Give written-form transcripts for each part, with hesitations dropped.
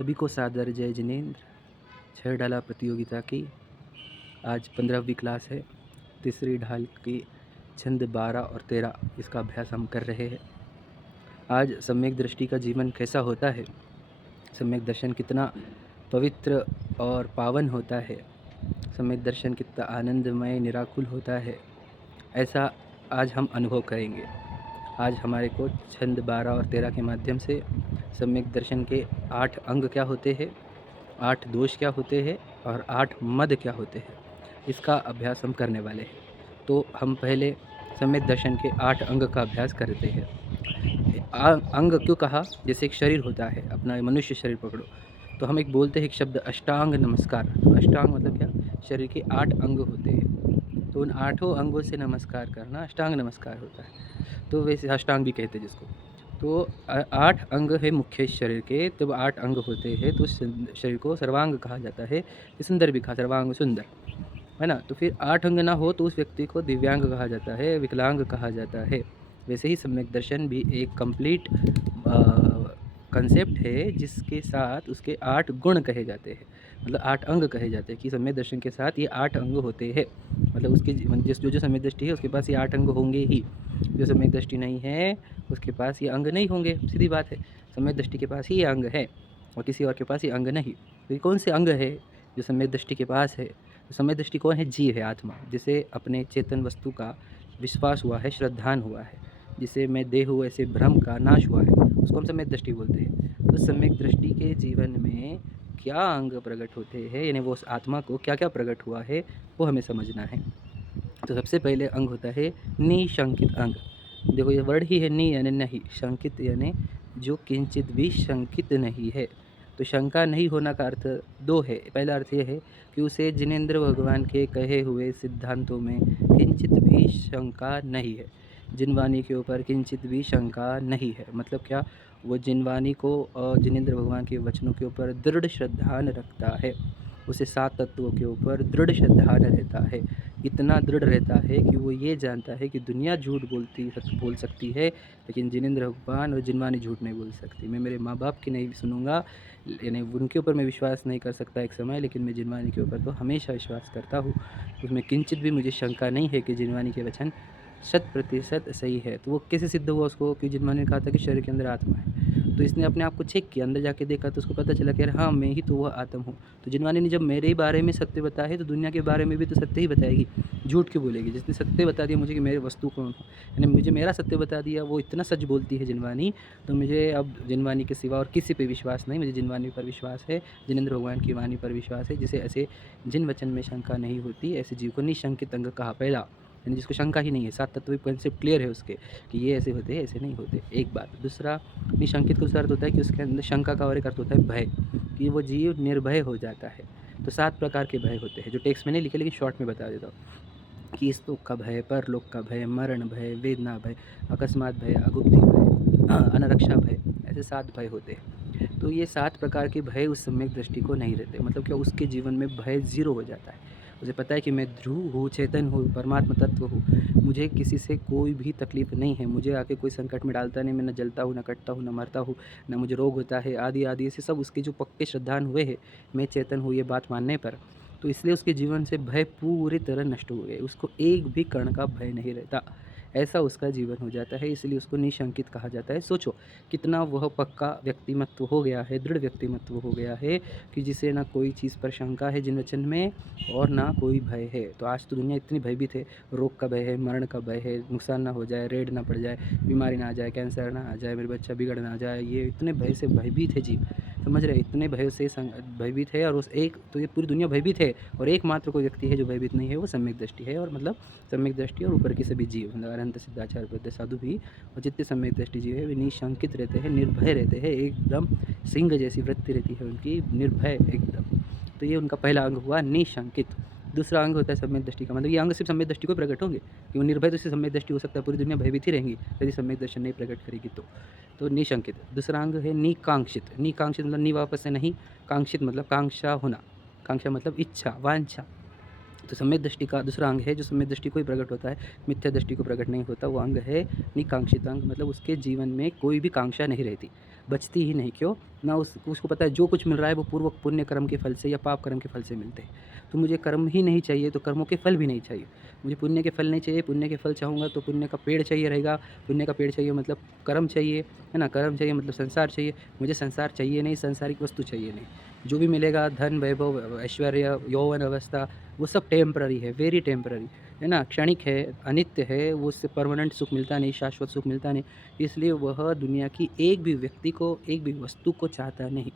सभी को सादर जय जिनेंद्र। छह ढाला प्रतियोगिता की आज 15वीं क्लास है। तीसरी ढाल की छंद 12 और 13 इसका अभ्यास हम कर रहे हैं। आज सम्यक दृष्टि का जीवन कैसा होता है, सम्यक दर्शन कितना पवित्र और पावन होता है, सम्यक दर्शन कितना आनंदमय निराकुल होता है, ऐसा आज हम अनुभव करेंगे। आज हमारे को छंद 12 और 13 के माध्यम से सम्यक दर्शन के 8 अंग क्या होते हैं, 8 दोष क्या होते हैं और 8 मद क्या होते हैं, इसका अभ्यास हम करने वाले हैं। तो हम पहले सम्यक दर्शन के 8 अंग का अभ्यास करते हैं। अंग क्यों कहा? जैसे एक शरीर होता है, अपना मनुष्य शरीर पकड़ो तो हम एक बोलते हैं एक शब्द अष्टांग नमस्कार। तो अष्टांग मतलब क्या? शरीर के 8 अंग होते हैं, तो उन 8 अंगों से नमस्कार करना अष्टांग नमस्कार होता है। तो वैसे अष्टांग भी कहते हैं जिसको। तो 8 अंग है मुख्य शरीर के, जब 8 अंग होते हैं तो शरीर को सर्वांग कहा जाता है। सुंदर भी कहा, सर्वांग सुंदर, है ना। तो फिर 8 अंग ना हो तो उस व्यक्ति को दिव्यांग कहा जाता है, विकलांग कहा जाता है। वैसे ही सम्यक दर्शन भी एक कंप्लीट कंसेप्ट है जिसके साथ उसके 8 गुण कहे जाते हैं, मतलब 8 अंग कहे जाते हैं कि सम्यक दर्शन के साथ ये 8 अंग होते हैं। मतलब उसके जो सम्यक दृष्टि है उसके पास ये 8 अंग होंगे ही। जो सम्यक दृष्टि नहीं है उसके पास ये अंग नहीं होंगे, सीधी बात है। सम्यक दृष्टि के पास ही ये अंग है और किसी और के पास ये अंग नहीं। तो ये कौन से अंग है जो सम्यक दृष्टि के पास है? तो सम्यक दृष्टि कौन है? जीव है, आत्मा, जिसे अपने चेतन वस्तु का विश्वास हुआ है, श्रद्धान हुआ है, जिसे मैं देह हूँ ऐसे भ्रम का नाश हुआ है, उसको हम सम्यक दृष्टि बोलते हैं। तो सम्यक दृष्टि के जीवन में क्या अंग प्रकट होते हैं, यानी वो आत्मा को क्या क्या प्रकट हुआ है वो हमें समझना है। तो सबसे पहले अंग होता है निशंकित अंग। देखो ये वर्ड ही है नि यानी नहीं, शंकित यानी जो किंचित भी शंकित नहीं है। तो शंका नहीं होना का अर्थ 2 है। पहला अर्थ ये है कि उसे जिनेंद्र भगवान के कहे हुए सिद्धांतों में किंचित भी शंका नहीं है, जिनवानी के ऊपर किंचित भी शंका नहीं है। मतलब क्या? वो जिनवानी को जिनेंद्र भगवान के वचनों के ऊपर दृढ़ श्रद्धान रखता है, उसे 7 तत्वों के ऊपर दृढ़ श्रद्धान रहता है। इतना दृढ़ रहता है कि वो ये जानता है कि दुनिया झूठ बोल सकती है, लेकिन जिनेंद्र भगवान और जिनवानी झूठ नहीं बोल सकती। मैं मेरे माँ बाप की नहीं सुनूंगा, यानी उनके ऊपर मैं विश्वास नहीं कर सकता एक समय, लेकिन मैं जिनवानी के ऊपर तो हमेशा विश्वास करता हूँ। उसमें किंचित भी मुझे शंका नहीं है कि जिनवानी के वचन 100% सही है। तो वो कैसे सिद्ध हुआ उसको? कि जिनवानी ने कहा था कि शरीर के अंदर आत्मा है, तो इसने अपने आप को चेक किया, अंदर जाके देखा तो उसको पता चला कि यार हाँ, मैं ही तो वह आत्मा हूँ। तो जिनवानी ने जब मेरे ही बारे में सत्य बताया है तो दुनिया के बारे में भी तो सत्य ही बताएगी, झूठ क्यों बोलेगी? जिसने सत्य बता दिया मुझे कि मेरे वस्तु कौन हूँ, यानी मुझे मेरा सत्य बता दिया, वो इतना सच बोलती है जिनवानी। तो मुझे अब जिनवानी के सिवा और किसी पे विश्वास नहीं, मुझे जिनवानी पर विश्वास है, जिनेंद्र भगवान की वाणी पर विश्वास है। जिसे ऐसे जिन वचन में शंका नहीं होती, ऐसे जीव को निशंकित अंग कहा पहला, यानी जिसको शंका ही नहीं है। 7 तत्व कंसेप्ट क्लियर है उसके कि ये ऐसे होते हैं, ऐसे नहीं होते, एक बात। दूसरा, निशंकित का दूसरा अर्थ होता है कि उसके अंदर शंका का और एक अर्थ होता है भय, कि वो जीव निर्भय हो जाता है। तो 7 प्रकार के भय होते हैं जो टेक्स्ट में नहीं लिखे, लेकिन शॉर्ट में बता देता हूँ कि इस लोक का भय, परलोक का भय, मरण भय, वेदना भय, अकस्मात भय, अगुप्ति भय, अनरक्षा भय, ऐसे 7 भय होते हैं। तो ये 7 प्रकार के भय उस सम्यक दृष्टि को नहीं रहते। मतलब क्या? उसके जीवन में भय ज़ीरो हो जाता है। उसे पता है कि मैं ध्रुव हूँ, चेतन हूँ, परमात्मा तत्व हूँ, मुझे किसी से कोई भी तकलीफ़ नहीं है, मुझे आके कोई संकट में डालता नहीं, मैं न जलता हूँ, न कटता हूँ, न मरता हूँ, न मुझे रोग होता है, आदि आदि ऐसे सब उसके जो पक्के श्रद्धान हुए हैं मैं चेतन हूँ ये बात मानने पर। तो इसलिए उसके जीवन से भय पूरी तरह नष्ट हो गए, उसको एक भी कण का भय नहीं रहता, ऐसा उसका जीवन हो जाता है। इसलिए उसको निशंकित कहा जाता है। सोचो कितना वह पक्का व्यक्तिमत्व हो गया है, दृढ़ व्यक्तिमत्व हो गया है कि जिसे ना कोई चीज़ पर शंका है जिन वचन में, और ना कोई भय है। तो आज तो दुनिया इतनी भयभीत है, रोग का भय है, मरण का भय है, नुकसान ना हो जाए, रेड ना पड़ जाए, बीमारी ना आ जाए, कैंसर ना आ जाए, मेरे बच्चा बिगड़ ना जाए, ये इतने भय से भयभीत है जीव, समझ रहे? इतने भय से भयभीत है। और उस एक तो ये पूरी दुनिया भयभीत है, और एकमात्र कोई व्यक्ति है जो भयभीत नहीं है, वो सम्यक दृष्टि है। और मतलब सम्यक दृष्टि और ऊपर के सभी जीव, मतलब अरहंत सिद्धाचार्य बुद्ध साधु भी, और जितने सम्यक दृष्टि जीव है वे निशंकित रहते हैं, निर्भय रहते हैं, एकदम सिंह जैसी वृत्ति रहती है उनकी, निर्भय एकदम। तो ये उनका पहला अंग हुआ निशंकित। दूसरा अंग होता है सम्यक दृष्टि का। मतलब ये अंग सिर्फ सम्यक दृष्टि को प्रकट होंगे, कि वो निर्भय तो इससे सम्यक दृष्टि हो सकता है, पूरी दुनिया भयभीत ही रहेंगी यदि सम्यक दर्शन नहीं प्रकट करेगी तो निशंकित। दूसरा अंग है निकांक्षित। निकांक्षित मतलब नि वापस से नहीं, कांक्षित मतलब कांक्षा होना, कांक्षा मतलब इच्छा, वांछा। तो सम्यक दृष्टि का दूसरा अंग है जो सम्यक दृष्टि को ही प्रकट होता है, मिथ्या दृष्टि को प्रकट नहीं होता, वो अंग है निकांक्षित अंग। मतलब उसके जीवन में कोई भी कांक्षा नहीं रहती, बचती ही नहीं। क्यों? ना उसको पता है जो कुछ मिल रहा है वो पूर्व पुण्य कर्म के फल से या पाप कर्म के फल से मिलते हैं। तो मुझे कर्म ही नहीं चाहिए, तो कर्मों के फल भी नहीं चाहिए। मुझे पुण्य के फल नहीं चाहिए, पुण्य के फल चाहूँगा तो पुण्य का पेड़ चाहिए रहेगा। पुण्य का पेड़ चाहिए मतलब कर्म चाहिए, है ना? कर्म चाहिए मतलब संसार चाहिए। मुझे संसार चाहिए नहीं, सांसारिक वस्तु चाहिए नहीं। जो भी मिलेगा धन, वैभव, ऐश्वर्य, यौवन अवस्था, वो सब टेम्पररी है, वेरी टेम्पररी, है ना? क्षणिक है, अनित्य है, वो उससे परमानेंट सुख मिलता नहीं, शाश्वत सुख मिलता नहीं। इसलिए वह दुनिया की एक भी व्यक्ति को, एक भी वस्तु को चाहता नहीं।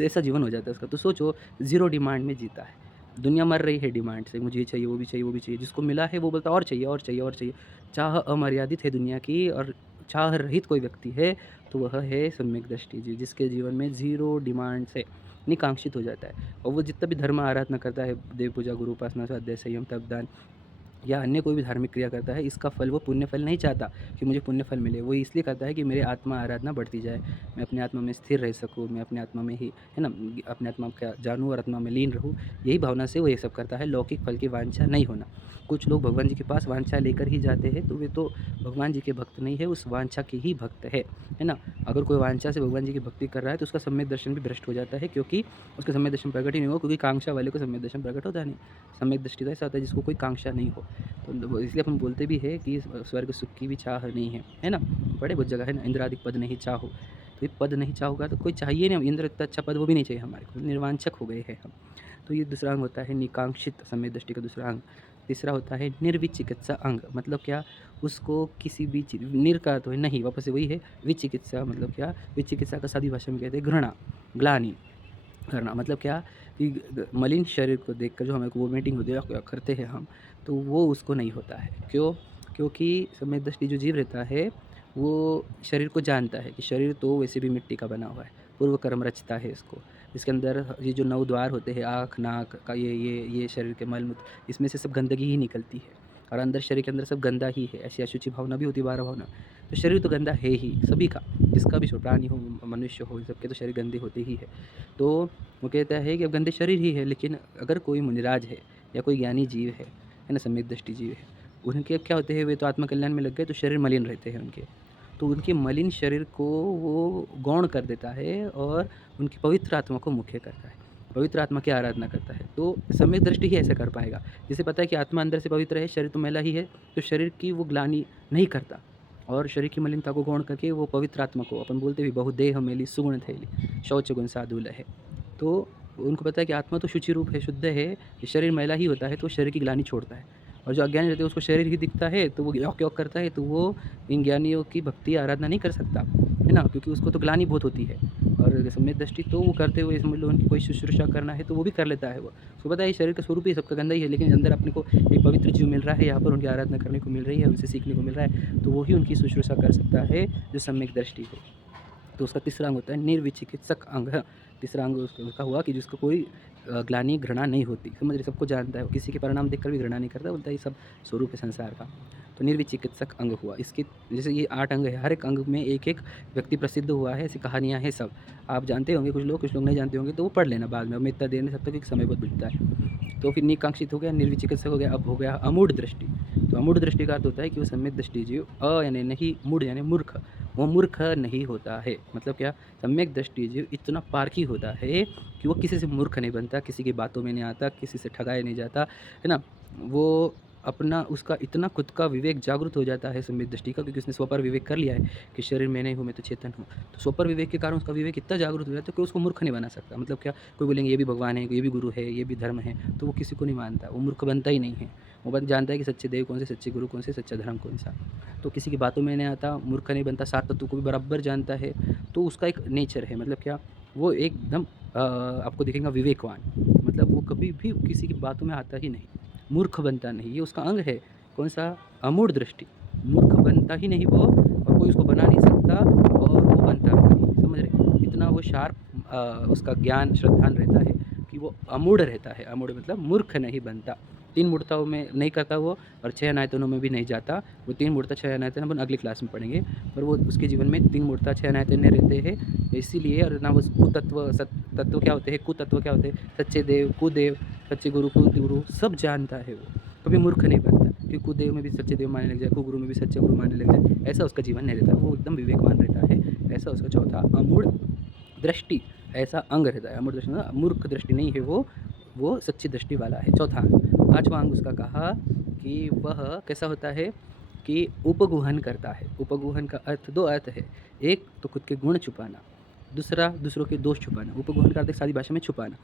ऐसा जीवन हो जाता है उसका। तो सोचो, ज़ीरो डिमांड में जीता है। दुनिया मर रही है डिमांड से, मुझे ये चाहिए, वो भी चाहिए, वो भी चाहिए। जिसको मिला है वो बोलता है और चाहिए, और चाहिए, और चाहिए। चाह अमर्यादित है दुनिया की, और चाह रहित कोई व्यक्ति है तो वह है सम्यक दृष्टि जी, जिसके जीवन में ज़ीरो डिमांड से निकांक्षित हो जाता है। और वो जितना भी धर्म आराधना करता है, देव पूजा, गुरु उपासना, स्वाध्याय, संयम, तप, दान या अन्य कोई भी धार्मिक क्रिया करता है, इसका फल वो पुण्य फल नहीं चाहता कि मुझे पुण्य फल मिले। वो इसलिए करता है कि मेरे आत्मा आराधना बढ़ती जाए, मैं अपने आत्मा में स्थिर रह सकूँ, मैं अपने आत्मा में ही, है ना, अपने आत्मा का जानूँ और आत्मा में लीन रहूँ। यही भावना से वो ये सब करता है, लौकिक फल की वांछा नहीं होना। कुछ लोग भगवान जी के पास वांछा लेकर ही जाते हैं, तो वे तो भगवान जी के भक्त नहीं है, उस वांछा के ही भक्त है ना। अगर कोई वांछा से भगवान जी की भक्ति कर रहा है तो उसका सम्यक दर्शन भी भ्रष्ट हो जाता है, क्योंकि उसका सम्यक दर्शन प्रकट ही नहीं हुआ, क्योंकि कांक्षा वाले को सम्यक दर्शन प्रकट होता नहीं। सम्यक दृष्टि तो ऐसा होता है जिसको कोई कांक्षा नहीं हो। तो इसलिए अपन बोलते भी है कि स्वर्ग सुख की भी चाह नहीं है ना। बड़े बहुत जगह है ना, इंद्र आदि पद नहीं चाहो। तो ये पद नहीं चाहोगा तो कोई चाहिए नहीं, इंद्र इतना अच्छा पद वो भी नहीं चाहिए हमारे को, निर्वांछक हो गए हैं हम। तो ये दूसरा अंग होता है निकांक्षित सम्यक दृष्टि का दूसरा अंग। तीसरा होता है निर्विचिकित्सा अंग। मतलब क्या? उसको किसी भी चीज, निर का तो है नहीं, वापस से वही है। विचिकित्सा मतलब क्या? विचिकित्सा का सादी भाषा में कहते हैं घृणा, ग्लानि करना। मतलब क्या कि मलिन शरीर को देखकर जो हमें वोमिटिंग होती है या करते हैं हम, तो वो उसको नहीं होता है। क्यों? क्योंकि सम्यक दृष्टि जो जीव रहता है वो शरीर को जानता है कि शरीर तो वैसे भी मिट्टी का बना हुआ है, पूर्व कर्म रचता है इसको। इसके अंदर ये जो 9 द्वार होते हैं, आँख, नाक का, ये शरीर के मल-मूत्र, इसमें से सब गंदगी ही निकलती है। और अंदर शरीर के अंदर सब गंदा ही है, ऐसी अशुचि भावना भी होती है, 12 भावना। तो शरीर तो गंदा है ही सभी का, जिसका भी प्राणी हो, मनुष्य हो, सबके तो शरीर गंदे होते ही है। तो वो कहता है कि अब गंदे शरीर ही है, लेकिन अगर कोई मुनिराज है या कोई ज्ञानी जीव है ना, सम्यक दृष्टि जीव है, उनके अब क्या होते हैं, वे तो आत्मकल्याण में लग गए तो शरीर मलिन रहते हैं उनके। तो उनके मलिन शरीर को वो गौण कर देता है और उनकी पवित्र आत्मा को मुख्य करता है, पवित्र आत्मा की आराधना करता है। तो सम्यक दृष्टि ही ऐसा कर पाएगा। जिसे पता है कि आत्मा अंदर से पवित्र है, शरीर तो मैला ही है, तो शरीर की वो ग्लानि नहीं करता, और शरीर की मलिनता को गौण करके वो पवित्र आत्मा को, अपन बोलते भी बहुदेह मेली सुगुण थैली, शौच गुण साधु लहे। तो उनको पता है कि आत्मा तो शुचि रूप है, शुद्ध है, ये शरीर मैला ही होता है, तो शरीर की ग्लानि छोड़ता है। और जो अज्ञानी रहते हैं उसको शरीर ही दिखता है, तो वो यौक यौक करता है, तो वो इन ज्ञानियों की भक्ति आराधना नहीं कर सकता, है ना, क्योंकि उसको तो ग्लानि बहुत होती है। और सम्यक दृष्टि तो वो करते हुए समझ लो उनकी कोई शुश्रूषा करना है तो वो भी कर लेता है। वो उसको पता है शरीर का स्वरूप ही सबका गंदा ही है, लेकिन अंदर अपने को एक पवित्र जीव मिल रहा है, यहाँ पर उनकी आराधना करने को मिल रही है, उनसे सीखने को मिल रहा है, तो वो ही उनकी शुश्रूषा कर सकता है जो सम्यक दृष्टि हो। तो उसका तीसरा अंग होता है निर्विचिकित्सक अंग। तीसरा अंग उसका हुआ कि जिसको कोई ग्लानि, घृणा नहीं होती। समझ रहे? सबको जानता है, किसी के परिणाम देखकर भी घृणा नहीं करता, बोलता है ये सब स्वरूप है संसार का। तो निर्विचिकित्सक अंग हुआ। इसके जैसे ये 8 अंग है, हर एक अंग में एक-एक व्यक्ति प्रसिद्ध हुआ है, ऐसी कहानियाँ हैं सब। आप जानते होंगे कुछ लोग नहीं जानते होंगे, तो वो पढ़ लेना बाद में। अब मैं इतना देर नहीं सकता क्योंकि समय बहुत बीतता है। तो फिर निकांक्षित हो गया, निर्विचिकित्सक हो गया, अब हो गया अमूढ़ दृष्टि। तो अमूढ़ दृष्टि का अर्थ होता है कि वो सम्यक दृष्टि जीव, यानी नहीं, मूढ़ यानी मूर्ख, वो मूर्ख नहीं होता है। मतलब क्या? सम्यक दृष्टि जीव इतना पारखी होता है कि वो किसी से मूर्ख नहीं बनता, किसी की बातों में नहीं आता, किसी से ठगाया नहीं जाता, है ना। वो अपना, उसका इतना खुद का विवेक जागृत हो जाता है सम्यक दृष्टि का, क्योंकि उसने स्वपर विवेक कर लिया है कि शरीर मैं नहीं हूँ, मैं तो चेतन हूँ। तो स्वपर विवेक के कारण उसका विवेक इतना जागृत हो जाता है कि उसको मूर्ख नहीं बना सकता। मतलब क्या? कोई बोलेंगे ये भी भगवान है, ये भी गुरु है, ये भी धर्म है, तो वो किसी को नहीं मानता, वो मूर्ख बनता ही नहीं है। वो बस जानता है कि सच्चे देव कौन से, सच्चे गुरु कौन से, सच्चा धर्म कौन सा। तो किसी की बातों में नहीं आता, मूर्ख नहीं बनता, 7 तत्वों को भी बराबर जानता है। तो उसका एक नेचर है, मतलब क्या? वो एकदम आपको दिखेगा विवेकवान। मतलब वो कभी भी किसी की बातों में आता ही नहीं, मूर्ख बनता नहीं। ये उसका अंग है। कौन सा? अमूढ़ दृष्टि। मूर्ख बनता ही नहीं वो, और कोई उसको बना नहीं सकता, और वो बनता भी नहीं। समझ रहे? इतना वो शार्प उसका ज्ञान श्रद्धान रहता है कि वो अमूढ़ रहता है। अमूढ़ मतलब मूर्ख नहीं बनता। 3 मूढ़ताओं में नहीं करता वो, और 6 अनायतनों में भी नहीं जाता। वो 3 मूढ़ता 6 अनायतन अपन अगली क्लास में पढ़ेंगे, पर वो उसके जीवन में 3 मूढ़ता 6 अनायतन रहते हैं। इसीलिए, और ना वो कुतत्व, तत्व क्या होते हैं, कुतत्व क्या होते हैं, सच्चे देव, कुदेव, सच्चे गुरु, कुगुरु सब जानता है वो, कभी मूर्ख नहीं बनता। कि कुदेव में भी सच्चे देव मानने लग जाए, कुगुरु में भी सच्चे गुरु मानने लग जाए, ऐसा उसका जीवन नहीं रहता। वो एकदम विवेकवान रहता है, ऐसा उसका चौथा। अमूढ़ दृष्टि ऐसा अंग रहता है। अमूढ़ दृष्टि मतलब मूर्ख दृष्टि नहीं है वो सच्ची दृष्टि वाला है, चौथा अंग। पाँचवां अंग उसका कहा कि वह कैसा होता है कि उपगुहन करता है। उपगुहन का अर्थ, दो अर्थ है। एक तो खुद के गुण छुपाना, दूसरा दूसरों के दोष छुपाना। उपगुहन का अर्थ सादी भाषा में छुपाना,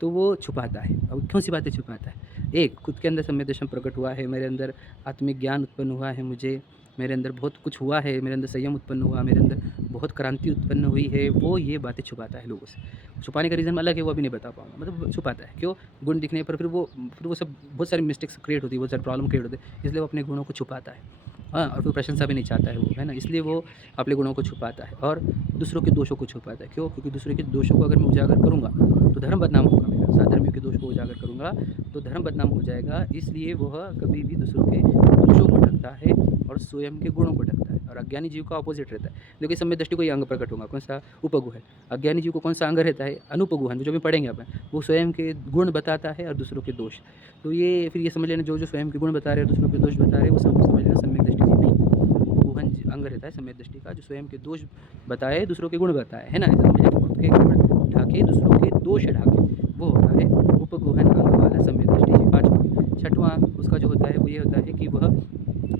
तो वो छुपाता है। अब कौन सी बातें छुपाता है? एक, खुद के अंदर सम्यक दर्शन प्रकट हुआ है, मेरे अंदर आत्मिक ज्ञान उत्पन्न हुआ है, मुझे मेरे अंदर बहुत कुछ हुआ है, मेरे अंदर संयम उत्पन्न हुआ, मेरे अंदर बहुत क्रांति उत्पन्न हुई है, वो ये बातें छुपाता है लोगों से। छुपाने का रीज़न अलग है, वो अभी नहीं बता पाऊँगा, मतलब छुपाता है। क्यों? गुण दिखने पर फिर वो सब बहुत सारी मिस्टेक्स क्रिएट होती है, बहुत सारी प्रॉब्लम क्रिएट होती है, इसलिए वो अपने गुणों को छुपाता है। हाँ, और फिर प्रशंसा भी नहीं चाहता है वो, है ना? इसलिए वो अपने गुणों को छुपाता है और दूसरों के दोषों को छुपाता है। क्यों? क्योंकि दूसरे के दोषों को अगर मैं उजागर करूँगा तो धर्म बदनाम होगा मेरा। साधर्मियों के दोष को उजागर करूँगा तो धर्म बदनाम हो जाएगा, इसलिए वह कभी भी दूसरों के दोषों को ढकता है और स्वयं के गुणों को ढकता है। और अज्ञानी जीव का अपोजिट रहता है। देखिए सम्यक दृष्टि को ये अंग प्रकट होगा, कौन सा? उपगुहन। अज्ञानी जीव को कौन सा अंग रहता है? अनुपगुहन, जो भी पढ़ेंगे अपन। वो स्वयं के गुण बताता है और दूसरों के दोष। तो ये फिर ये समझ लेना, जो स्वयं के गुण बता रहे हैं और दूसरों के दोष बता रहे हैं, वो सब समझ लेना सम्यक दृष्टि जी नहीं। उपगुहन अंग रहता है सम्यक दृष्टि का, जो स्वयं के दोष बताए, दूसरों के गुण बताए, है ना? ऐसा समझ लेना, खुद के गुण ढाके, दूसरों के दोष ढाके, वो होता है उपगुहन अंग वाला सम्यक दृष्टि जी। पाँचवां। छठवां उसका जो होता है वो ये होता है कि वह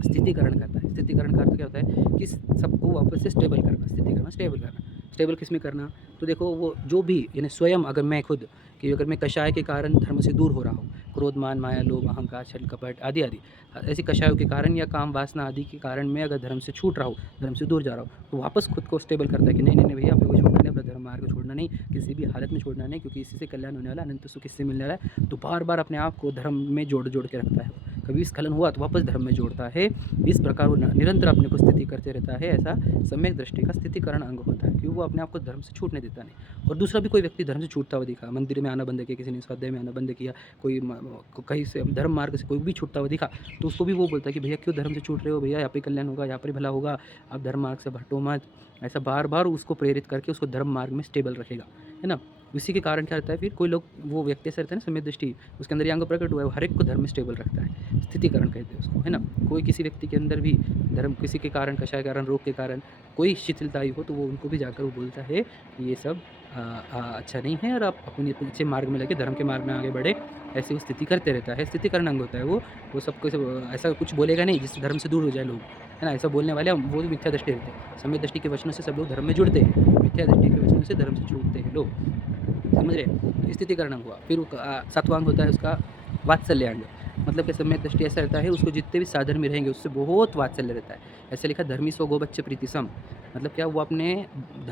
स्थितिकरण करता है। स्थितिकरण का अर्थ क्या होता है कि सबको वापस से स्टेबल करना। स्थितिकरण स्टेबल करना। स्टेबल किस में करना? तो देखो वो जो भी, यानी स्वयं अगर मैं खुद, कि अगर मैं कषाय के कारण धर्म से दूर हो रहा हूँ, क्रोध मान माया लोभ अहंकार छल कपट आदि आदि ऐसी कषायों के कारण या काम वासना आदि के कारण मैं अगर धर्म से छूट रहा हूँ, धर्म से दूर जा रहा हूँ, तो वापस खुद को स्टेबल करता है कि नहीं नहीं नहीं भैया, अपने को छोड़ना नहीं, अपना धर्म मार्ग छोड़ना नहीं, किसी भी हालत में छोड़ना नहीं, क्योंकि इसी से कल्याण होने वाला, अनंत सुख इससे मिलने वाला है। तो बार बार अपने आप को धर्म में जोड़ जोड़ के रखता है। कभी स्खलन हुआ तो वापस धर्म में जोड़ता है। इस प्रकार वो निरंतर अपने को स्थिति करते रहता है। ऐसा सम्यक दृष्टि का स्थितिकरण अंग होता है, क्योंकि वो अपने आप को धर्म से छूटने देता नहीं। और दूसरा भी कोई व्यक्ति धर्म से छूटता हुआ दिखा, मंदिर में आना बंद किया, किसी ने स्वाध्याय में आना बंद किया, कोई कहीं से धर्म मार्ग से कोई भी छूटता हुआ दिखा, तो उसको भी वो बोलता है कि भैया क्यों धर्म से छूट रहे हो, भैया यहाँ पे कल्याण होगा, यहाँ पर भला होगा, आप धर्म मार्ग से भटको मत। ऐसा बार बार उसको प्रेरित करके उसको धर्म मार्ग में स्टेबल रखेगा, है ना? इसी के कारण क्या रहता है, फिर कोई लोग, वो व्यक्ति ऐसा रहता है ना सम्यक दृष्टि, उसके अंदर ये अंग प्रकट हुआ है, वो हर एक को धर्म में स्टेबल रखता है। स्थितिकरण कहते हैं उसको, है ना? कोई किसी व्यक्ति के अंदर भी धर्म, किसी के कारण, कषाय कारण, रोग के कारण कोई शिथिलता आई हो, तो वो उनको भी जाकर वो बोलता है कि ये सब अच्छा नहीं है और आप अपने अच्छे मार्ग में लगे, धर्म के मार्ग में आगे बढ़े। ऐसी वो स्थिति करते रहता है। स्थितिकरण अंग होता है वो सबको सब ऐसा कुछ बोलेगा नहीं जिससे धर्म से दूर हो जाए लोग, है ना? ऐसा बोलने वाले वो भी मिथ्या दृष्टि रहते हैं। सम्यक दृष्टि के वचनों से सब लोग धर्म में जुड़ते हैं, मिथ्या दृष्टि के वचनों से धर्म से छूटते हैं लोग, समझ रहे? तो स्थितिकरण अंग हुआ। फिर सातवां अंग होता है उसका वात्सल्य अंग। मतलब कि सम्यक दृष्टि ऐसा रहता है, उसको जितने भी साधर्मी रहेंगे उससे बहुत वात्सल्य रहता है। ऐसे लिखा, धर्मी सो गो बच्चे प्रीति सम। मतलब क्या, वो अपने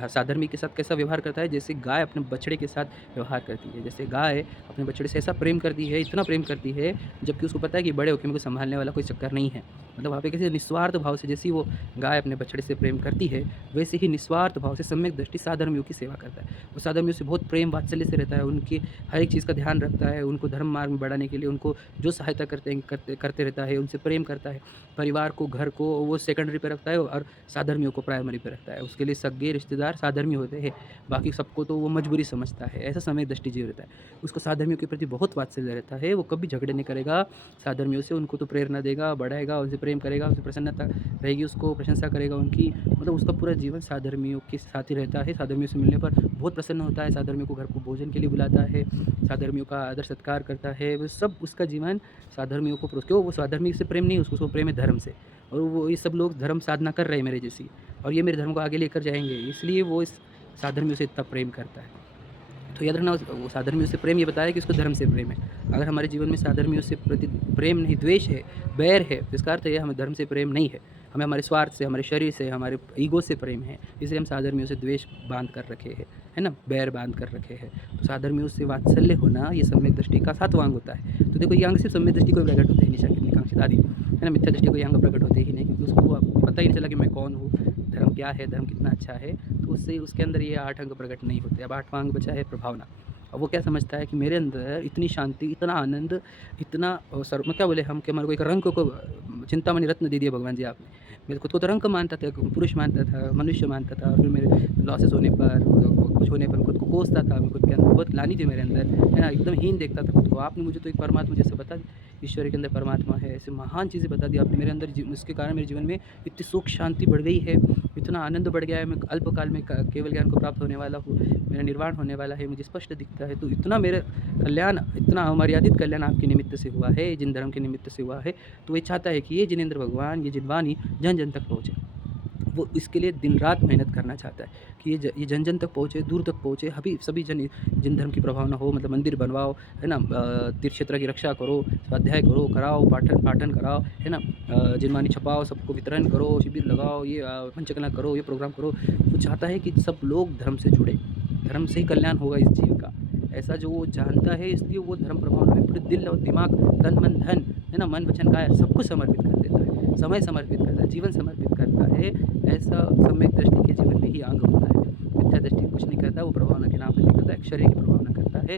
साधर्मी के साथ कैसा व्यवहार करता है, जैसे गाय अपने बछड़े के साथ व्यवहार करती है। जैसे गाय अपने बछड़े से ऐसा प्रेम करती है, इतना प्रेम करती है, जबकि उसको पता है कि बड़े होकर मेरे को संभालने वाला कोई चक्कर नहीं है। मतलब वहाँ पे कैसे निस्वार्थ भाव से, जैसी वो गाय अपने बछड़े से प्रेम करती है, वैसे ही निस्वार्थ भाव से सम्यक दृष्टि साधर्मियों की सेवा करता है। वो साधर्मियों से बहुत प्रेम वात्सल्य से रहता है, उनकी हर एक चीज़ का ध्यान रखता है, उनको धर्म मार्ग में बढ़ाने के लिए उनको जो सहायता करते रहता है, उनसे प्रेम करता है। परिवार को, घर को वो सेकेंडरी पे रखता है और साधर्मियों को प्राइमरी पे रखता है। उसके लिए सगे रिश्तेदार साधर्मी होते हैं, बाकी सबको तो वो मजबूरी समझता है। ऐसा सम्यक दृष्टि जीव रहता है। उसको साधर्मियों के प्रति बहुत वात्सल्य रहता है, वो कभी झगड़े नहीं करेगा साधर्मियों से, उनको तो प्रेरणा देगा, बढ़ाएगा, उनसे प्रेम करेगा, उनसे प्रसन्नता रहेगी, उसको प्रशंसा करेगा उनकी। मतलब उसका पूरा जीवन साधर्मियों के साथ ही रहता है। साधर्मियों से मिलने पर बहुत प्रसन्न होता है, साधर्मियों को घर को भोजन के लिए बुलाता है, साधर्मियों का आदर सत्कार करता है। वो सब उसका जीवन साधर्मियों को, क्यों, वो साधर्मी से प्रेम नहीं, उसको प्रेम है धर्म से। और वो ये सब लोग धर्म साधना कर रहे हैं मेरे जैसी, और ये मेरे धर्म को आगे लेकर जाएंगे, इसलिए वो इस साधर्मियों से इतना प्रेम करता है। तो याद रखना, वो साधर्मियों से प्रेम ये बताया कि उसको धर्म से प्रेम है। अगर हमारे जीवन में साधर्मियों से प्रति प्रेम नहीं, द्वेष है, बैर है, तो इसका अर्थ है हमें धर्म से प्रेम नहीं है, हमें हमारे स्वार्थ से, हमारे शरीर से, हमारे ईगो से प्रेम है, इसलिए हम साधर्मियों से द्वेष बांध कर रखे हैं, है ना? बैर बांध कर रखे हैं। तो साधर्मियों से वात्सल्य होना ये सम्यक दृष्टि का सातवां अंग होता है। तो देखो, ये अंग सिर्फ सम्यक दृष्टि को प्रकट होते हैं, निशा कितनी कांक्षित आदि, है ना? मिथ्या दृष्टि को ये अंग प्रकट होते ही नहीं, क्योंकि उसको पता ही नहीं चला कि मैं कौन हूँ, धर्म क्या है, धर्म कितना अच्छा है, तो उससे उसके अंदर ये 8 अंग प्रकट नहीं होते। अब 8वां अंग बचा है प्रभावना। अब वो क्या समझता है कि मेरे अंदर इतनी शांति, इतना आनंद, इतना मैं क्या बोले हम, कि हमारे को एक रंग को चिंतामणि रत्न दे दिया भगवान जी आपने। मैं खुद को तो रंग मानता था, पुरुष मानता था, मनुष्य मानता था, फिर मेरे लॉसेस होने पर, कुछ होने पर खुद को कोसता था, मैं खुद के अंदर बहुत ग्लानि थी मेरे अंदर, है ना? एकदम हीन देखता था खुद को। आपने मुझे तो एक परमात्मा जैसे बता ईश्वर के अंदर परमात्मा है, ऐसे महान चीज़ें बता दी आपने मेरे अंदर। उसके कारण मेरे जीवन में इतनी सुख शांति बढ़ गई है, इतना आनंद बढ़ गया है, मैं अल्पकाल में केवल ज्ञान को प्राप्त होने वाला हूँ, मेरा निर्वाण होने वाला है, मुझे स्पष्ट दिखता है। तो इतना मेरा कल्याण, इतना अमर्यादित कल्याण आपके निमित्त से हुआ है, जिन धर्म के निमित्त से हुआ है। तो ये चाहता है कि ये जिनेंद्र भगवान, ये जिनवाणी जन जन तक पहुँचे। वो इसके लिए दिन रात मेहनत करना चाहता है कि ये जन जन तक पहुँचे, दूर तक पहुँचे। अभी सभी जिन धर्म की प्रभावना हो, मतलब मंदिर बनवाओ, है ना, तीर्थ क्षेत्र की रक्षा करो, स्वाध्याय करो, कराओ, पाठन कराओ, है ना, जिनवाणी छपाओ, सबको वितरण करो, शिविर लगाओ, ये पंचकला करो, ये प्रोग्राम करो। वो चाहता है कि सब लोग धर्म से जुड़े, धर्म से ही कल्याण होगा इस जीव का, ऐसा जो वो जानता है। इसलिए वो धर्म प्रभावना में पूरे दिल और दिमाग, तन मन धन, है ना, मन वचन काया सब कुछ समर्पित कर देता है, समय समर्पित करता है, जीवन समर्पित करता है। ऐसा सम्यक दृष्टि के जीवन में ही अंग होता है। मिथ्या दृष्टि कुछ नहीं करता, वो प्रभावना के नाम पर निकलता है, शरीर की प्रभावना करता है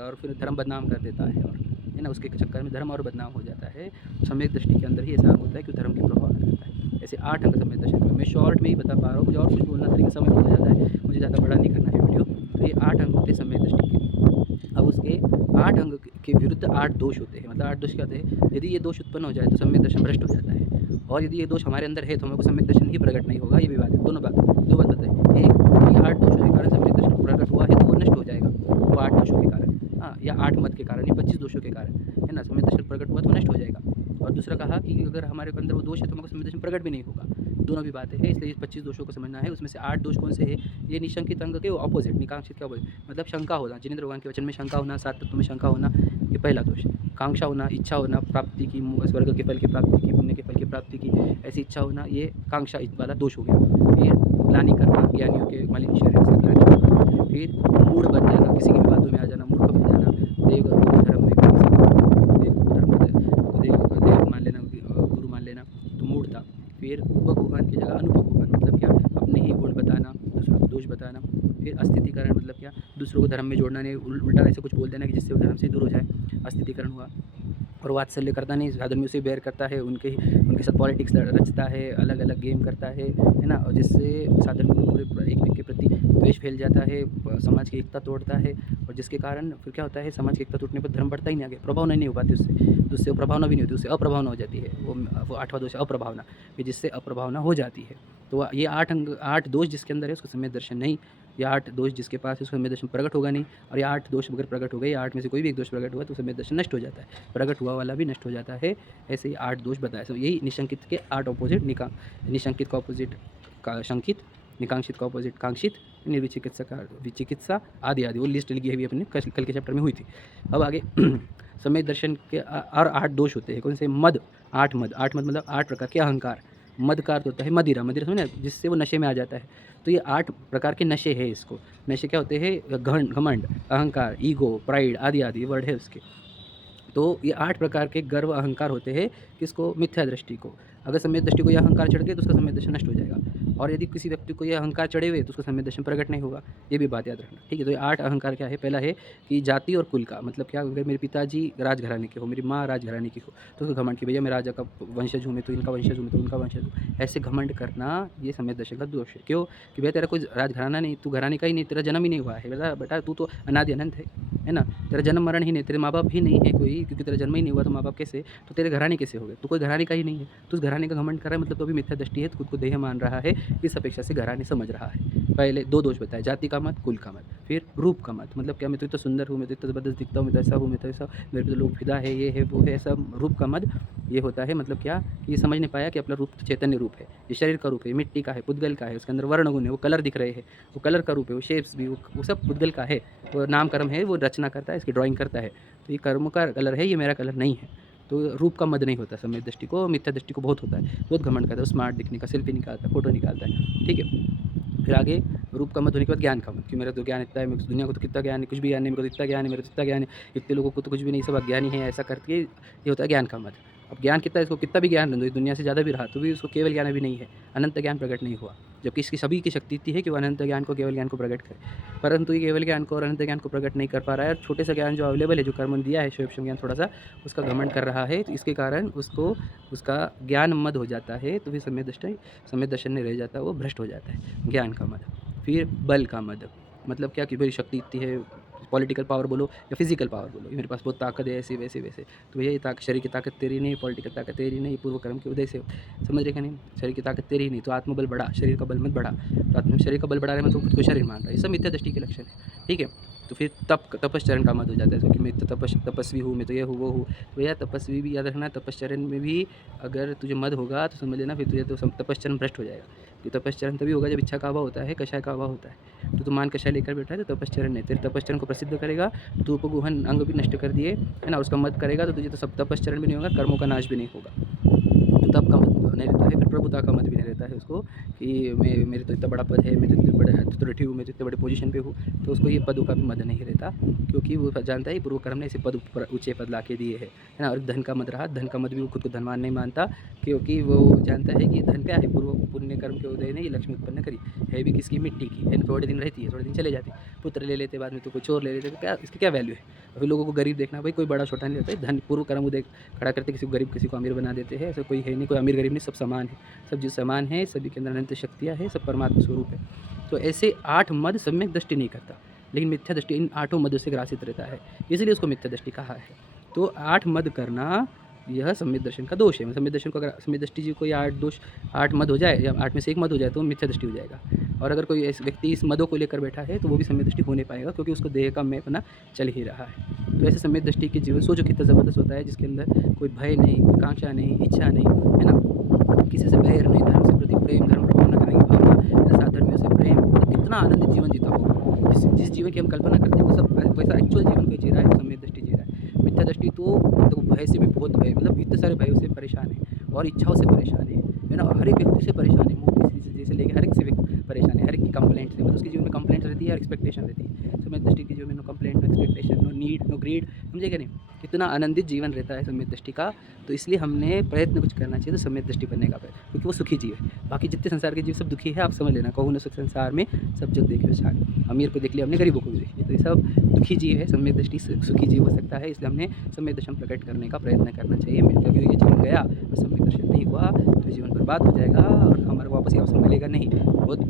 और फिर धर्म बदनाम कर देता है, और है ना, उसके चक्कर में धर्म और बदनाम हो जाता है। सम्यक दृष्टि के अंदर ही ऐसा अंग होता है कि धर्म की प्रभावना करता है। ऐसे 8 अंग सम्यक दर्शन में मैं शॉर्ट में ही बता पा रहा हूँ, मुझे और कुछ बोलना था लेकिन समय हो जाता है, मुझे ज़्यादा बड़ा नहीं करना है वीडियो। तो ये 8 अंग होते हैं सम्यक दृष्टि के। अब उसके 8 अंग के विरुद्ध 8 दोष होते हैं। मतलब 8 दोष क्या होते हैं? यदि ये दोष उत्पन्न हो जाए तो सम्यक दर्शन भ्रष्ट हो जाता है, और यदि ये दोष हमारे अंदर है तो हमको सम्यक दर्शन ही प्रकट नहीं होगा। ये भी बात है, दोनों बात, दो बात बताइए। एक, ये 8 दोषों के कारण सम्यक दर्शन प्रकट हुआ है तो वो नष्ट हो जाएगा, वो 8 दोषों के कारण, हाँ, या 8 मत के कारण, या 25 दोषों के कारण, है ना, सम्यक दर्शन प्रकट हुआ तो नष्ट हो जाएगा। और दूसरा कहा कि अगर हमारे अंदर वो दोष है तो हमको सम्यक दर्शन प्रकट भी नहीं होगा। दोनों भी बातें हैं, इसलिए 25 दोषों को समझना है। उसमें से 8 दोष कौन से हैं? ये निशंकित अंग के ऑपोजिट, निकांक्षित के ऑपोजिट, मतलब शंका होना, जिनेंद्र भगवान के वचन में शंका होना, 7 तत्व में शंका होना, ये पहला दोष। कांक्षा होना, इच्छा होना, प्राप्ति की, स्वर्ग के फल की प्राप्ति की, पुण्य के फल की प्राप्ति की, ऐसी इच्छा होना, ये कांक्षा वाला दोष हो गया। फिर ग्लानि करना, ज्ञानियों के मलिन शरीर से ग्लानि करना। फिर मूढ़ बन जाना, किसी की भी बातों में आ जाना, मूर्ख बन जाना, देव धर्म में देव मान लेना, गुरु मान लेना, तो मूढ़ता। फिर उपगुहन की जगह अनुपगुहन, मतलब क्या? अपने ही गुण बताना, दूसरों को दोष बताना। फिर अस्थितिकरण, मतलब क्या? दूसरों को धर्म में जोड़ना नहीं, उल्टा ऐसे कुछ बोल देना कि जिससे वो धर्म से दूर हो जाए, अस्थितिकरण हुआ। और वात्सल्य करता नहीं, आदमियों से बैर करता है, उनके साथ पॉलिटिक्स रचता है, अलग अलग गेम करता है ना, और जिससे साधन को पूरे एक के प्रति द्वेष फैल जाता है, समाज की एकता तोड़ता है। और जिसके कारण फिर क्या होता है, समाज की एकता टूटने पर धर्म बढ़ता ही नहीं, आगे प्रभावना नहीं हो पाती उससे प्रभावना भी नहीं होती, उससे अप्रभावना हो जाती है। वो 8वां दोष है अप्रभावना, फिर जिससे अप्रभावना हो जाती है। तो ये 8 दोष जिसके अंदर है उसको सम्यक दर्शन नहीं, ये 8 दोष जिसके पास है उसको सम्यक दर्शन प्रकट होगा नहीं। और ये 8 दोष अगर प्रकट हो गए, 8 में से कोई भी एक दोष प्रकट हुआ तो सम्यक दर्शन नष्ट हो जाता है, प्रकट हुआ वाला भी नष्ट हो जाता है। ऐसे ही 8 दोष बताए। तो यही निशंकित के 8 ऑपोजिट, निशंकित का ऑपोजिट शंकित, निकांक्षित का ऑपोजिट कांक्षित, निर्विचिकित्सा का विचिकित्सा, आदि आदि। वो लिस्ट लिखी है अपने कल के चैप्टर में हुई थी। अब आगे सम्यक दर्शन के और 8 दोष होते हैं। कौन से? मद, 8 मद, 8 मद मतलब 8 प्रकार के अहंकार। मद का अर्थ होता है मदिरा, मदिरा समझे ना, जिससे वो नशे में आ जाता है। तो ये 8 प्रकार के नशे हैं इसको। नशे क्या होते हैं? घमंड, अहंकार, ईगो, प्राइड, आदि आदि वर्ड है उसके। तो ये 8 प्रकार के गर्व अहंकार होते हैं किसको? मिथ्या दृष्टि को। अगर सम्यक दृष्टि को ये अहंकार चढ़ गए तो उसका सम्यक दर्शन नष्ट हो जाएगा। और यदि किसी व्यक्ति को ये अहंकार चढ़े हुए तो उसका सम्यक दर्शन प्रकट नहीं होगा। ये भी बात याद रखना, ठीक है। तो ये 8 अहंकार क्या है? पहला है कि जाति और कुल का, मतलब क्या? अगर मेरे पिताजी राजघराने के हो, मेरी माँ राजघराने की हो, तो उसका घमंड कि भैया मैं राजा का वंशज हूँ, मैं तो इनका वंशज हूँ, मैं तो उनका वंशज हूँ, ऐसे घमंड करना ये सम्यक दर्शन का दोष है। क्यों? कि भैया तेरा कोई राजघराना नहीं, तू घराने का ही नहीं, तेरा जन्म ही नहीं हुआ है बेटा, तू तो अनादि अनंत है ना, तेरा जन्म मरण ही नहीं, तेरे माँ बाप ही नहीं है कोई, क्योंकि तेरा जन्म ही नहीं हुआ तो माँ बाप कैसे? तो तेरे घराने कैसे हो गए? तो कोई घराने का ही नहीं है, तो उस घराने का घमंड कर रहा है, मतलब तो अभी मिथ्या दृष्टि है, तो खुद को देह मान रहा है, इस अपेक्षा से घराने समझ रहा है। पहले 2 दोष बताए, जाति का मत, कुल का मत। फिर रूप का मत, मतलब क्या? मैं तो इतना सुंदर हूँ, मैं तो इतना ज़बरदस्त दिखता हूँ, मैं तो ऐसा हूँ, मैं तो ऐसा, मेरे पे तो लोग फिदा है, ये है वो है, ऐसा रूप का मत ये होता है। मतलब क्या? कि ये समझ नहीं पाया कि अपना रूप चैतन्य रूप है, ये शरीर का रूप है, मिट्टी का है, पुद्गल का है, उसके अंदर वर्ण गुण है, वो कलर दिख रहे हैं, वो कलर का रूप है, वो शेप्स भी, वो सब पुद्गल का है, वो नाम कर्म है, वो रचना करता है, इसकी ड्राइंग करता है। तो ये कर्म का कलर है, ये मेरा कलर नहीं है। तो रूप का मद नहीं होता सम्यक दृष्टि को, मिथ्या दृष्टि को बहुत होता है, बहुत घमंड करता है, स्मार्ट दिखने का, सेल्फी निकालता है, फोटो निकालता है, ठीक है। फिर आगे रूप का मत होने के बाद ज्ञान का मत, कि मेरा तो ज्ञान इतना है, मेरे दुनिया को तो कितना ज्ञान है, कुछ भी ज्ञान नहीं, मेरे को इतना ज्ञान है, मेरे को इतना ज्ञान है, इतने लोगों को तो कुछ भी नहीं, सब अज्ञानी है, ऐसा करके ये होता है ज्ञान का मत। अब ज्ञान कितना है, इसको कितना भी ज्ञान दो, दुनिया से ज़्यादा भी रहा तो भी उसको केवल ज्ञान भी नहीं है, अनंत ज्ञान प्रकट नहीं हुआ। जबकि इसकी सभी की शक्ति इतनी है कि वो अनंत ज्ञान को, केवल ज्ञान को प्रकट करे, परंतु ये केवल ज्ञान को और अनंत ज्ञान को प्रकट नहीं कर पा रहा है। और छोटे सा ज्ञान जो अवेलेबल है, जो कर्म दिया है, शोभम ज्ञान थोड़ा सा, उसका घमंड कर रहा है, तो इसके कारण उसको उसका ज्ञान मद हो जाता है, तो फिर सम्यक दर्शन नहीं रह जाता, वो भ्रष्ट हो जाता है, ज्ञान का मद। फिर बल का मद, मतलब क्या? कि मेरी शक्ति इतनी है, पॉलिटिकल पावर बोलो या फिजिकल पावर बोलो, ये मेरे पास बहुत ताकत है, ऐसे वैसे वैसे, तो भैया ये ताकत, शरीर की ताकत तेरी नहीं, पॉलिटिकल ताकत तेरी नहीं, पूर्व कर्म के उदय से, समझ रहे क्या नहीं, शरीर की ताकत तेरी नहीं, तो आत्मबल बढ़ा, शरीर का बल मत बढ़ा, तो आत्म शरीर का बल बढ़ा रहे मतलब खुद को शरीर मान रहा है, ये सब मिथ्या दृष्टि के लक्षण है, ठीक है। तो फिर तपश्चरण का मत हो जाता है, क्योंकि मैं तो तपस्वी हूँ, मैं तो ये हूँ वो हूँ, तो भैया तपस्वी भी याद रखना, तपश्चरण में भी अगर तुझे मद होगा तो समझ लेना फिर तुझे तो तपश्चरण भ्रष्ट हो जाएगा। तो तपश्चरण तभी होगा जब इच्छा का अभाव होता है, कषाय का अभाव होता है, तो तू मान कषाय लेकर बैठा है तो तपश्चरण नहीं, तेरे तपश्चरण को प्रसिद्ध करेगा, तो उपगुहन अंग भी नष्ट कर दिए है ना, उसका मत करेगा तो तुझे तो सब तपश्चरण भी नहीं होगा, कर्मों का नाश भी नहीं होगा, तो तब का मत नहीं रहता है, फिर प्रभुता का मत भी नहीं रहता है उसको कि मैं, मेरे तो इतना बड़ा पद है, मैं तो इतने बड़े अथॉरिटी हूँ, मैं तो इतने बड़े पोजीशन पे हूँ, तो उसको ये पदों का भी मद नहीं रहता, क्योंकि वो जानता है पूर्व कर्म ने ऐसे पद ऊपर ऊँचे पद ला के दिए है ना। और धन का मत रहा, धन का मत भी वो खुद को धनवान नहीं मानता, क्योंकि वो जानता है कि धन क्या है, पूर्व पुण्य कर्म के उदय ने ये लक्ष्मी उत्पन्न करी है, भी किसकी, मिट्टी की है, थोड़े दिन रहती है, थोड़े दिन चले जाती, पुत्र ले लेते बाद में, तो कुछ और ले लेते, तो क्या इसकी क्या वैल्यू है। अभी लोगों को गरीब देखना, भाई कोई बड़ा छोटा नहीं रहता है, धन पूर्व कर्म उदय खड़ा करते, किसी को गरीब किसी को अमीर बना देते हैं, ऐसा कोई है नहीं, कोई अमीर गरीब नहीं, सब समान है, सब जो समान है, सभी के अंदर अनंत शक्तियाँ है, सब परमात्मा स्वरूप है। तो ऐसे 8 मद सम्यक दृष्टि नहीं करता, लेकिन मिथ्या दृष्टि इन 8 मदों से ग्रासित रहता है, इसलिए उसको मिथ्या दृष्टि कहा है। तो 8 मद करना यह सम्यक दर्शन का दोष है। सम्यक दर्शन को अगर सम्यक दृष्टि जी को ये 8 मद हो जाए या 8 में से 1 मद हो जाए तो मिथ्या दृष्टि हो जाएगा। और अगर कोई ऐसे व्यक्ति इस मदों को लेकर बैठा है तो वो भी सम्यक दृष्टि हो नहीं पाएगा, क्योंकि उसको देह का मैं अपना चल ही रहा है। तो ऐसे सम्यक दृष्टि के जीवन सोचो कितना ज़बरदस्त होता है, जिसके अंदर कोई भय नहीं, कोई कांक्षा नहीं, इच्छा नहीं, है ना, किसी से बैर नहीं, धर्म से प्रति प्रेम, धर्म प्रभाव न करने की भावना, साधर्मियों से प्रेम, मतलब कितना आनंदित जीवन जीता होगा। जिस जीवन की हम कल्पना करते हैं वो सब वैसा एक्चुअल जीवन कोई जी रहा है, सम्यक दृष्टि जी रहा है। मिथ्या दृष्टि तो देखो भय से भी बहुत भय, मतलब इतने सारे भयों से परेशान है और इच्छाओं से परेशान है ना, हर एक व्यक्ति से परेशान है, मोदी से जैसे लेके हर एक से परेशान है, हर एक की कंप्लेंट से, मतलब उसके जीवन में कंप्लेंट रहती है और एक्सपेक्टेशन रहती है। सम्यक दृष्टि के जीवन में no complaint, no expectation, no need, no greed, समझेगा नहीं, कितना आनंदित जीवन रहता है सम्यक दृष्टि का। तो इसलिए हमने प्रयत्न कुछ करना चाहिए तो सम्यक दृष्टि बनने का प्रयत्न, क्योंकि वो सुखी जीव है। बाकी जितने संसार के जीव सब दुखी है, आप समझ लेना, कहूँ न सुख संसार में सब जग देखे छान, अमीर को देख लिया हमने, गरीबों को भी देख लिया, तो ये सब दुखी जीव है, सम्यक दृष्टि से सुखी जीव हो सकता है। इसलिए हमने सम्यक दर्शन प्रकट करने का प्रयत्न करना चाहिए, क्योंकि ये जीवन गया और सम्यक दर्शन नहीं हुआ तो जीवन बर्बाद हो जाएगा और हमारे वापस ये अवसर मिलेगा नहीं। बहुत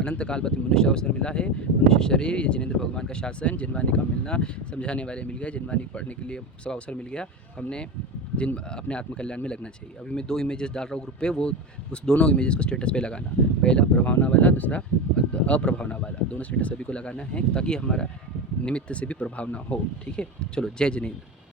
अनंत काल बाद मनुष्य अवसर मिला है, मनुष्य शरीर, ये जिनेंद्र भगवान का शासन, जिनवानी का मिलना, समझाने वाले मिल गए, जिनवानी पढ़ने के लिए सब अवसर मिल गया, हमने जिन अपने आत्मकल्याण में लगना चाहिए। अभी मैं 2 इमेजेस डाल रहा हूँ ग्रुप पे, वो उस दोनों इमेजेस को स्टेटस पे लगाना, पहला प्रभावना वाला, दूसरा अप्रभावना वाला, दोनों स्टेटस सभी को लगाना है ताकि हमारा निमित्त से भी प्रभाव ना हो। ठीक है, चलो जय जिनेंद्र।